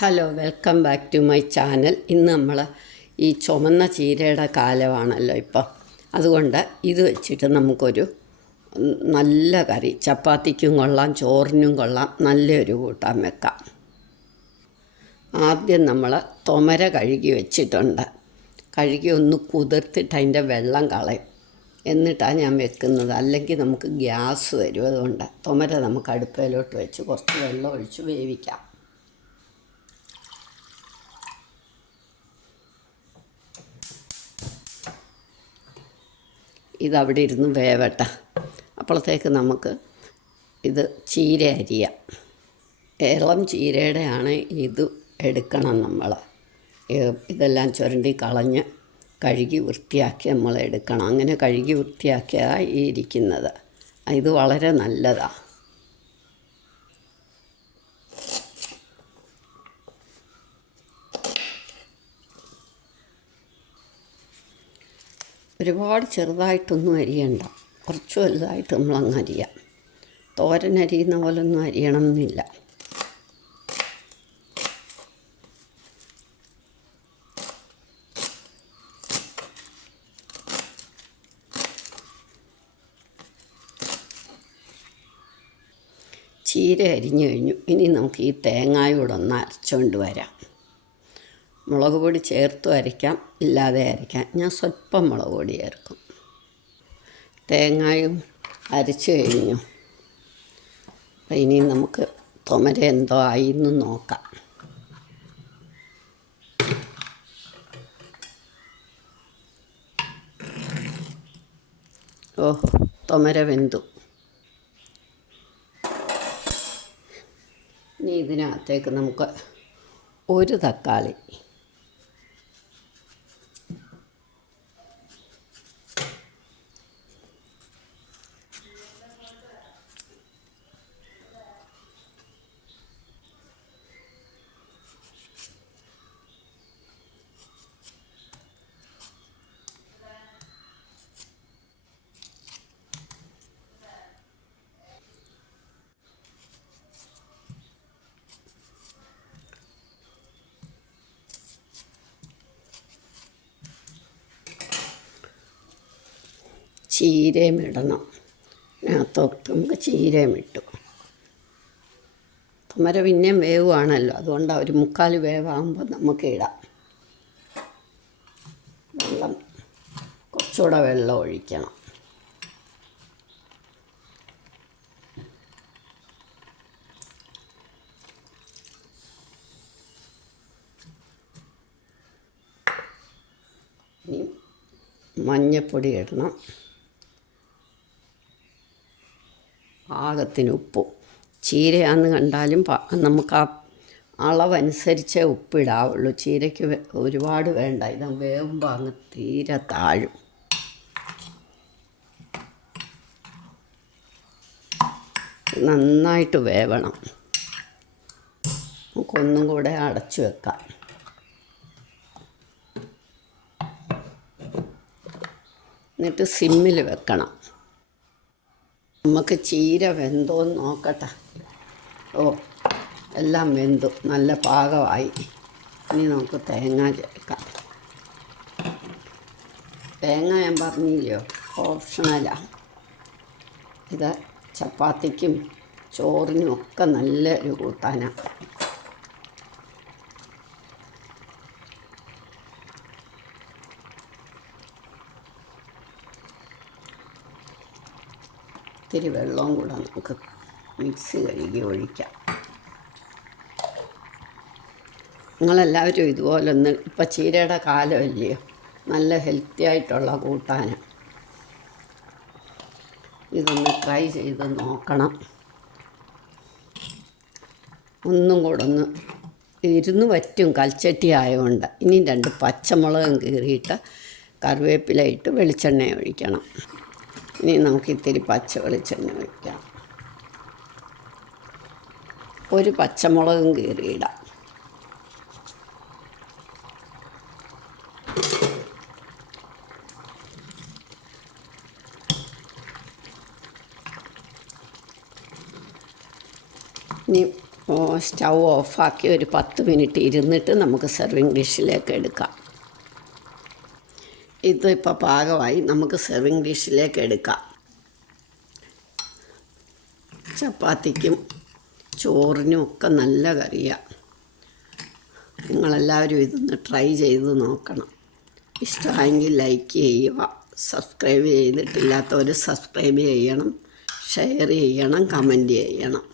Hello, welcome back to my channel. ഇന്ന് നമ്മൾ ഈ ചുമന്ന ചീരയുടെ കാലമാണല്ലോ ഇപ്പം. അതുകൊണ്ട് ഇത് വെച്ചിട്ട് നമുക്കൊരു നല്ല കറി, ചപ്പാത്തിക്കും കൊള്ളാം, ചോറിനും കൊള്ളാം, നല്ലൊരു കൂട്ടാൻ വെക്കാം. ആദ്യം നമ്മൾ തുമര കഴുകി വെച്ചിട്ടുണ്ട്. കഴുകി ഒന്ന് കുതിർത്തിട്ട് അതിൻ്റെ വെള്ളം കളയും. എന്നിട്ടാണ് ഞാൻ വെക്കുന്നത്, അല്ലെങ്കിൽ നമുക്ക് ഗ്യാസ് വരും. അതുകൊണ്ട് തുമര നമുക്ക് അടുപ്പയിലോട്ട് വെച്ച് കുറച്ച് വെള്ളം ഒഴിച്ച് വേവിക്കാം. ഇതവിടെ ഇരുന്ന് വേവട്ടെ. അപ്പോഴത്തേക്ക് നമുക്ക് ഇത് ചീര അരിയാം. ഇളം ചീരയുടെയാണ് ഇത് എടുക്കണം. നമ്മൾ ഇതെല്ലാം ചുരണ്ടി കളഞ്ഞ് കഴുകി വൃത്തിയാക്കി നമ്മൾ എടുക്കണം. അങ്ങനെ കഴുകി വൃത്തിയാക്കിയാണ് ഈ ഇരിക്കുന്നത്. ഇത് വളരെ നല്ലതാണ്. ഒരുപാട് ചെറുതായിട്ടൊന്നും അരിയണ്ട, കുറച്ച് വലുതായിട്ട് നമ്മളങ്ങ് അരിയാം. തോരൻ അരിയുന്ന പോലൊന്നും അരിയണം എന്നില്ല. ചീര അരിഞ്ഞു കഴിഞ്ഞു. ഇനി നമുക്ക് ഈ തേങ്ങായൂടെ ഒന്ന് അരച്ചുകൊണ്ട് വരാം. മുളക് പൊടി ചേർത്തും അരയ്ക്കാം, ഇല്ലാതെ അരയ്ക്കാം. ഞാൻ സ്വല്പം മുളക് പൊടി ചേർക്കും. തേങ്ങയും അരച്ച് കഴിഞ്ഞു. അപ്പം ഇനി നമുക്ക് തുമര എന്തോ ആയിന്ന് നോക്കാം. ഓഹോ, തുമര വെന്തു. ഇനി ഇതിനകത്തേക്ക് നമുക്ക് ഒരു തക്കാളി, ചീരയും ഇടണം. അതിനകത്തോട്ട് നമുക്ക് ചീരയും ഇട്ടു. തുമര പിന്നെയും വേവുകയാണല്ലോ, അതുകൊണ്ട് ഒരു 3/4 വേവാകുമ്പോൾ നമുക്ക് ഇടാം. വെള്ളം കുറച്ചുകൂടെ വെള്ളം ഒഴിക്കണം. ഇനി മഞ്ഞൾപ്പൊടി ഇടണം, പാകത്തിന് ഉപ്പും. ചീരയാന്ന് കണ്ടാലും നമുക്ക് ആ അളവനുസരിച്ചേ ഉപ്പിടാവുള്ളൂ. ചീരയ്ക്ക് ഒരുപാട് വേണ്ട, ഇത് വേവുമ്പോൾ അങ്ങ് തീരെ താഴും. നന്നായിട്ട് വേവണം. നമുക്കൊന്നും കൂടെ അടച്ചു വെക്കാം. എന്നിട്ട് സിമ്മിൽ വെക്കണം. നമുക്ക് ചീര വെന്തോന്ന് നോക്കട്ടെ. ഓ, എല്ലാം വെന്തു, നല്ല പാകമായി. ഇനി നമുക്ക് തേങ്ങ ചേർക്കാം. തേങ്ങ ഞാൻ പറഞ്ഞില്ലയോ, ഓപ്ഷണലാണ്. ഇത് ചപ്പാത്തിക്കും ചോറിനും ഒക്കെ നല്ലൊരു കൂട്ടാനാണ്. ഇത്തിരി വെള്ളവും കൂടെ നമുക്ക് മിക്സി കഴുകി ഒഴിക്കാം. നിങ്ങളെല്ലാവരും ഇതുപോലൊന്ന്, ഇപ്പം ചീരയുടെ കാലമല്ലയോ, നല്ല ഹെൽത്തി ആയിട്ടുള്ള കൂട്ടാൻ. ഇതൊന്ന് ട്രൈ ചെയ്ത് നോക്കണം. ഒന്നും കൂടെ ഒന്ന് ഇരുന്ന് വറ്റും, കൽച്ചട്ടി ആയതുകൊണ്ട്. ഇനി 2 പച്ചമുളകും കീറിയിട്ട് കറിവേപ്പില ഇട്ട് വെളിച്ചെണ്ണ ഒഴിക്കണം. ഇനി നമുക്ക് ഇത്തിരി പച്ച വെളിച്ചെണ്ണ ഒഴിക്കാം. ഒരു പച്ചമുളകും കീറിയിടാം. ഇനി സ്റ്റൗ ഓഫാക്കി ഒരു 10 മിനിറ്റ് ഇരുന്നിട്ട് നമുക്ക് സെർവിങ് ഡിഷിലേക്ക് എടുക്കാം. ഇതിപ്പോൾ പാകമായി, നമുക്ക് സെർവിങ് ഡിഷിലേക്ക് എടുക്കാം. ചപ്പാത്തിക്കും ചോറിനും ഒക്കെ നല്ല കറിയാണ്. നിങ്ങളെല്ലാവരും ഇതൊന്ന് ട്രൈ ചെയ്ത് നോക്കണം. ഇഷ്ടമായെങ്കിൽ ലൈക്ക് ചെയ്യുക, സബ്സ്ക്രൈബ് ചെയ്തിട്ടില്ലാത്തവർ സബ്സ്ക്രൈബ് ചെയ്യണം, ഷെയർ ചെയ്യണം, കമൻറ്റ് ചെയ്യണം.